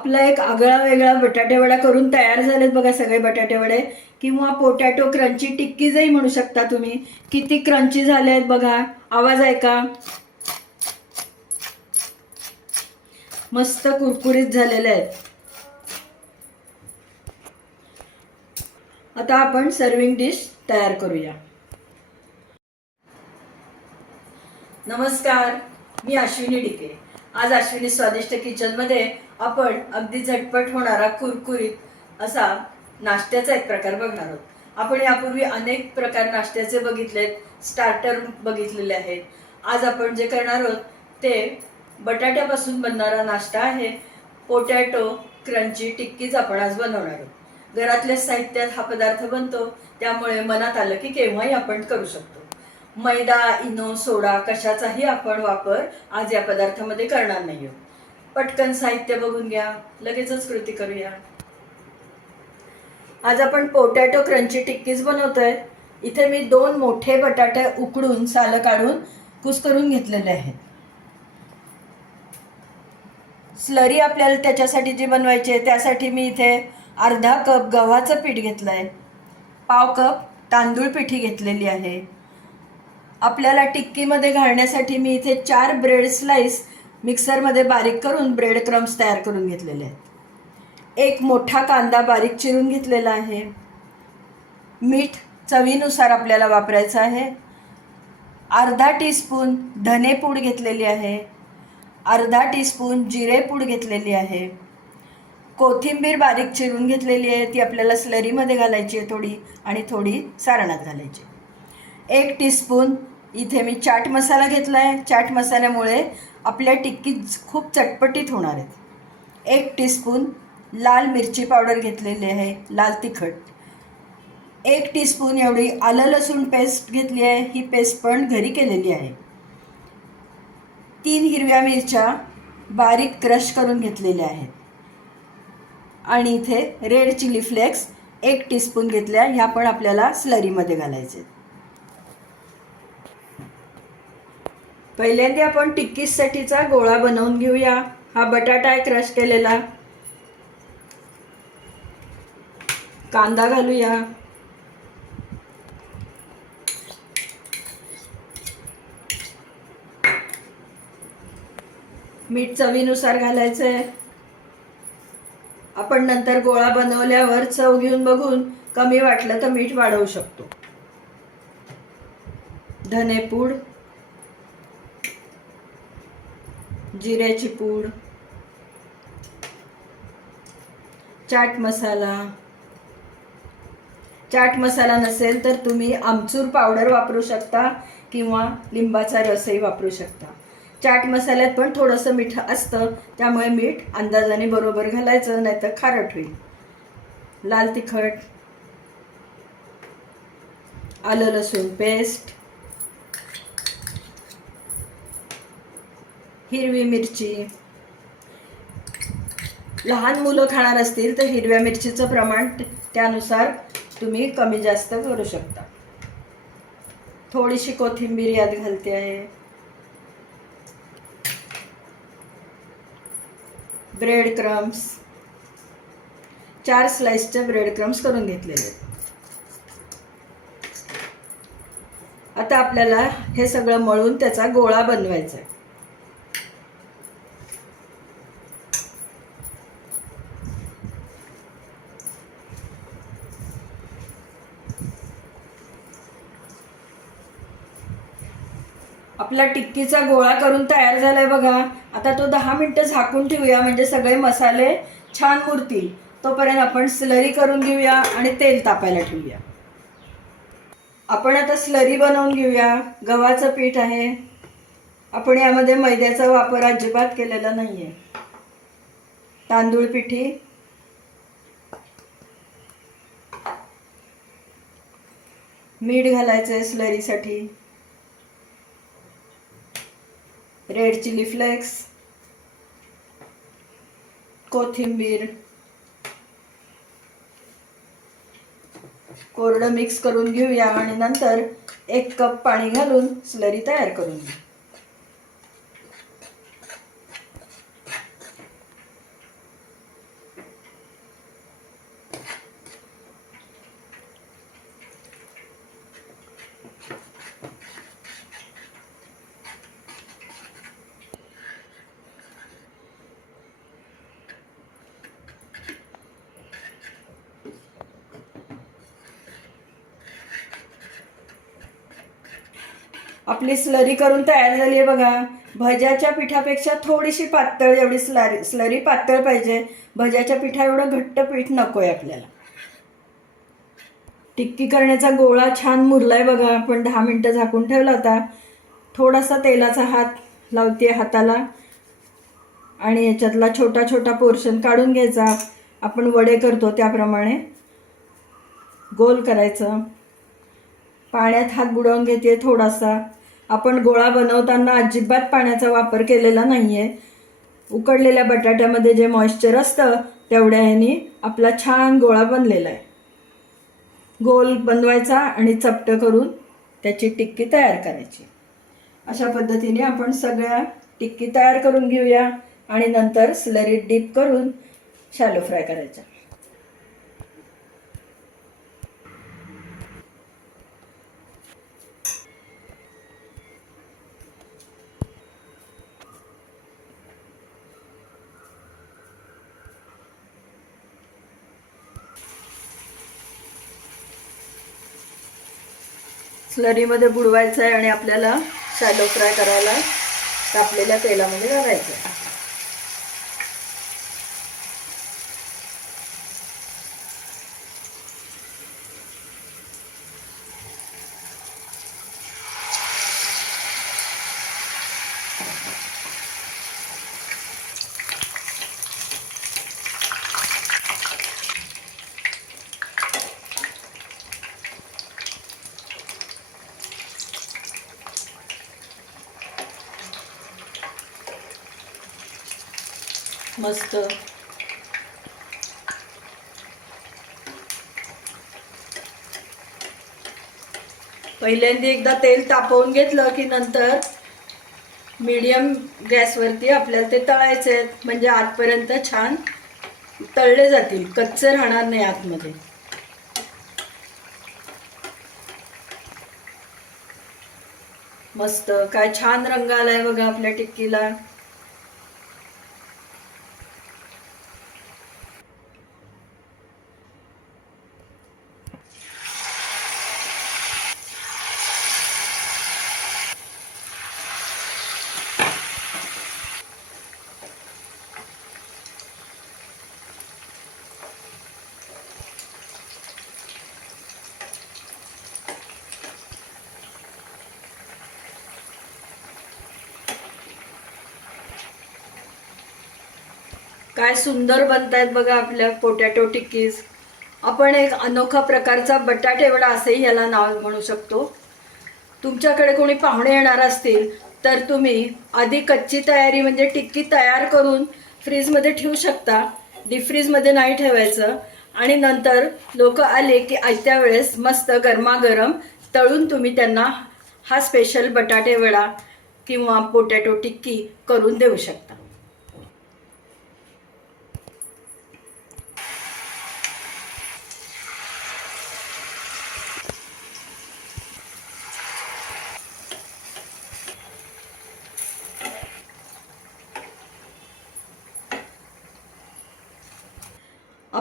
आपला एक आगळा वेगळा बटाटे वडा करून तयार झालेत बघा सगळे बटाटे वडे. किंवा पोटॅटो क्रंची टिक्कीजही म्हणू शकता तुम्ही. किती क्रंची झाले आहेत बघा. आवाज ऐका. मस्त कुरकुरीत झालेले आहेत. आता आपण सर्विंग डिश तयार करूया. नमस्कार मी अश्विनी डिके आज अश्विनी स्वादिष्ट किचनमध्ये आपण अगदी झटपट होणारा कुरकुरीत असा नाश्त्याचा एक प्रकार बघणार आहोत. आपण यापूर्वी अनेक प्रकार नाश्त्याचे बघितलेत स्टार्टर बघितलेले आहेत. आज आपण जे करणार आहोत ते बटाट्यापासून बनणारा नाश्ता आहे. पोटॅटो क्रंची टिक्कीज आपण आज बनवणार आहोत. घरातल्या साहित्यात हा पदार्थ बनतो त्यामुळे मनात आलं की केव्हाही आपण करू शकतो. मैदा इनो सोडा कशाचाही आपण वापर आज या पदार्थामध्ये करणार नाही आहोत. पटकन साहित्य बघून घ्या लगेचच कृती करूया. आज आपण पोटॅटो क्रंची टिक्कीज बनवतोय. इथे मी दोन मोठे बटाटे उकडून सालं काढून कुस्करून घेतलेले आहेत. स्लरी आपल्याला त्याच्यासाठी जी बनवायची आहे त्यासाठी मी इथे अर्धा कप गव्हाचं पीठ घेतलं आहे पाव कप तांदूळ पिठी घेतलेली आहे. आपल्याला टिक्कीमध्ये घालण्यासाठी मी इथे चार ब्रेड स्लाईस मिक्सरमध्ये बारीक करून ब्रेड क्रम्स तयार करून घेतलेले आहेत. एक मोठा कांदा बारीक चिरून घेतलेला आहे. मीठ चवीनुसार आपल्याला वापरायचं आहे. अर्धा टीस्पून धनेपूड घेतलेली आहे. अर्धा टीस्पून जिरेपूड घेतलेली आहे. कोथिंबीर बारीक चिरून घेतलेली आहे. ती आपल्याला स्लरीमध्ये घालायची आहे थोडी आणि थोडी सारणात घालायची एक टीस्पून इथे मी चाट मसाला घेतला आहे चाट मसाल्यामुळे आपल्या टिक्की खूप चटपटीत होणार आहेत. एक टीस्पून लाल मिरची पावडर घेतलेली आहे लाल तिखट. एक टीस्पून एवढी आलं लसूण पेस्ट घेतली आहे ही पेस्ट पण घरी केलेली आहे. तीन हिरव्या मिरच्या बारीक क्रश करून घेतलेल्या आहेत. आणि इथे रेड चिली फ्लेक्स एक टीस्पून घेतल्या ह्या पण आपल्याला स्लरीमध्ये घालायचे पहिल्यांदा आपण टिक्कीजसाठीचा गोळा बनवून घेऊया. हा बटाटा आहे क्रश केलेला. कांदा घालूया. मीठ चवीनुसार घालायचं आहे आपण नंतर गोळा बनवल्यावर चव घेऊन बघून कमी वाटलं तर मीठ वाढवू शकतो. धनेपूड. जिऱ्याची पूड चाट मसाला. चाट मसाला नसेल तर तुम्ही आमचूर पावडर वापरू शकता किंवा लिंबाचा रसही वापरू शकता. चाट मसाल्यात पण थोडंसं मीठ असतं त्यामुळे मीठ अंदाजाने बरोबर घालायचं नाही तर खारट होईल. लाल तिखट आलं लसूण पेस्ट हिरवी मिरची. लहान मुलं खाणार असतील तर हिरव्या मिरचीचं प्रमाण त्यानुसार तुम्ही कमी जास्त करू शकता. थोडीशी कोथिंबीर यात घालते आहे. Bread crumbs. चार स्लाइसचे ब्रेड क्रम्स करून घेतलेले आहेत. आता आपल्याला हे सगळं मळून त्याचा गोळा बनवायचा आहे. आपला टिक्कीचा गोळा करून तयार झालाय बघा. आता तो दहा मिनटं झाकून ठेवूया म्हणजे सगळे मसाले छान मुरतील. तोपर्यंत आपण स्लरी करून घेऊया आणि तेल तापायला ठेवूया. आपण आता स्लरी बनवून घेऊया. गव्हाचं पीठ आहे. आपण यामध्ये मैद्याचा वापर अजिबात केलेला नाही आहे तांदूळ पिठी. मीठ घालायचं आहे स्लरीसाठी. रेड चिली फ्लेक्स कोथिंबीर कोरडं मिक्स करून घेऊया आणि नंतर एक कप पाणी घालून स्लरी तयार करून घेऊ. आपली स्लरी करून तयार झाली आहे बघा. भज्याच्या पिठापेक्षा थोडीशी पातळ एवढी स्लरी स्लरी पातळ पाहिजे. भज्याच्या पिठा एवढं घट्ट पीठ नको आहे आपल्याला. टिक्की करण्याचा गोळा छान मुरलाय बघा. आपण दहा मिनटं झाकून ठेवला होता. थोडासा तेलाचा हात लावते हाताला. आणि याच्यातला छोटा छोटा पोर्शन काढून घ्यायचा. आपण वडे करतो त्याप्रमाणे. गोल करायचं. पाण्यात हात बुडवून घेते थोडासा. आपण गोळा बनवताना अजिबात पाण्याचा वापर केलेला नाही आहे उकडलेल्या बटाट्यामध्ये जे मॉइश्चर असतं तेवढ्या ह्यानी आपला छान गोळा बनलेला आहे. गोल बनवायचा आणि चपटं करून त्याची टिक्की तयार करायची. अशा पद्धतीने आपण सगळ्या टिक्की तयार करून घेऊया आणि नंतर स्लरीत डीप करून शॅलो फ्राय करायच्या स्लरीमध्ये बुडवायचं आहे आणि आपल्याला शॅलो फ्राय करायला तापलेल्या तेलामध्ये घालायचं आहे मस्त. पहिल्यांदा एकदा तेल तापवून घेतलं की नंतर मीडियम गॅसवरती आपल्याला ते तळायचे आहेत. म्हणजे आतपर्यंत छान तळले जातील. कच्चे राहणार नाही आतमध्ये. मस्त. काय छान रंग आलाय बघा आपल्या टिक्कीला. काय सुंदर बनतायत बघा आपल्या पोटॅटो टिक्कीज आपण एक अनोखा प्रकारचा बटाटेवडा असंही याला नाव म्हणू शकतो. तुमच्याकडे कोणी पाहुणे येणार असतील तर तुम्ही आधी कच्ची तयारी म्हणजे टिक्की तयार करून फ्रीजमध्ये ठेवू शकता. डीप फ्रीजमध्ये नाही ठेवायचं. आणि नंतर लोक आले की आयत्या वेळेस मस्त गरमागरम तळून तुम्ही त्यांना हा स्पेशल बटाटेवडा किंवा पोटॅटो टिक्की करून देऊ शकता.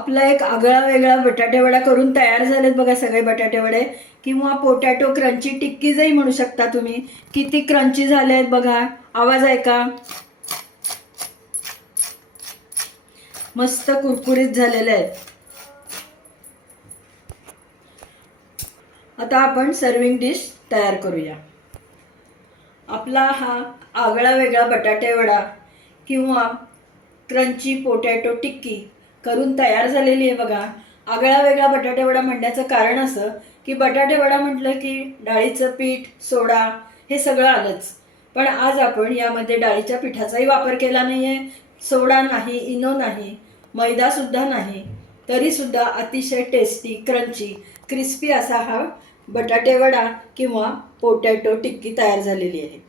आपला एक आगळा वेगळा बटाटे वडा करून तयार झालेत बघा सगळे बटाटे वडे. किंवा पोटॅटो क्रंची टिक्कीजही म्हणू शकता तुम्ही. किती क्रंची झाले आहेत बघा. आवाज ऐका. मस्त कुरकुरीत झालेले आहेत. आता आपण सर्विंग डिश तयार करूया. आपला हा आगळा वेगळा बटाटे वडा किंवा क्रंची पोटॅटो टिक्की करून तयार झालेली आहे बघा. आगळा वेगळा बटाटेवडा म्हणण्याचं कारण असं की बटाटेवडा म्हटलं की डाळीचं पीठ सोडा हे सगळं आलंच. पण आज आपण यामध्ये डाळीच्या पिठाचाही वापर केला नाही आहे सोडा नाही इनो नाही मैदासुद्धा नाही. तरीसुद्धा अतिशय टेस्टी क्रंची क्रिस्पी असा हा बटाटेवडा किंवा पोटॅटो टिक्की तयार झालेली आहे.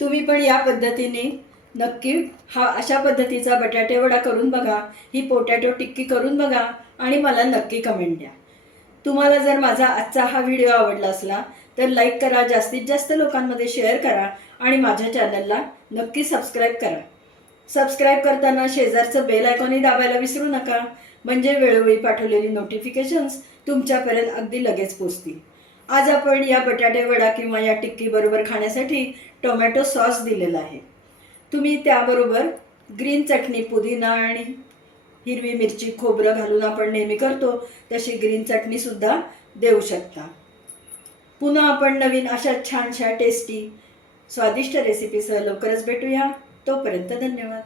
तुम्ही पण या पद्धतीने नक्की हा अशा पद्धतीचा बटाटे वडा करून बघा. ही पोटॅटो टिक्की करून बघा आणि मला नक्की कमेंट द्या. तुम्हाला जर माझा आजचा हा व्हिडिओ आवडला असला तर लाईक करा जास्तीत जास्त लोकांमध्ये शेअर करा आणि माझ्या चॅनलला नक्की सबस्क्राईब करा. सबस्क्राईब करताना शेजारचं बेल आयकॉनही दाबायला विसरू नका. म्हणजे वेळोवेळी पाठवलेली नोटिफिकेशन्स तुमच्यापर्यंत अगदी लगेच पोचतील. आज आपण या बटाटे वडा किंवा या टिक्कीबरोबर खाण्यासाठी टोमॅटो सॉस दिलेला आहे. तुम्ही त्याबरोबर ग्रीन चटणी पुदिना आणि हिरवी मिरची खोबरं घालून आपण नेहमी करतो. तशी ग्रीन चटणीसुद्धा देऊ शकता. पुन्हा आपण नवीन अशा छानशा टेस्टी स्वादिष्ट रेसिपीसह लवकरच भेटूया. तोपर्यंत धन्यवाद.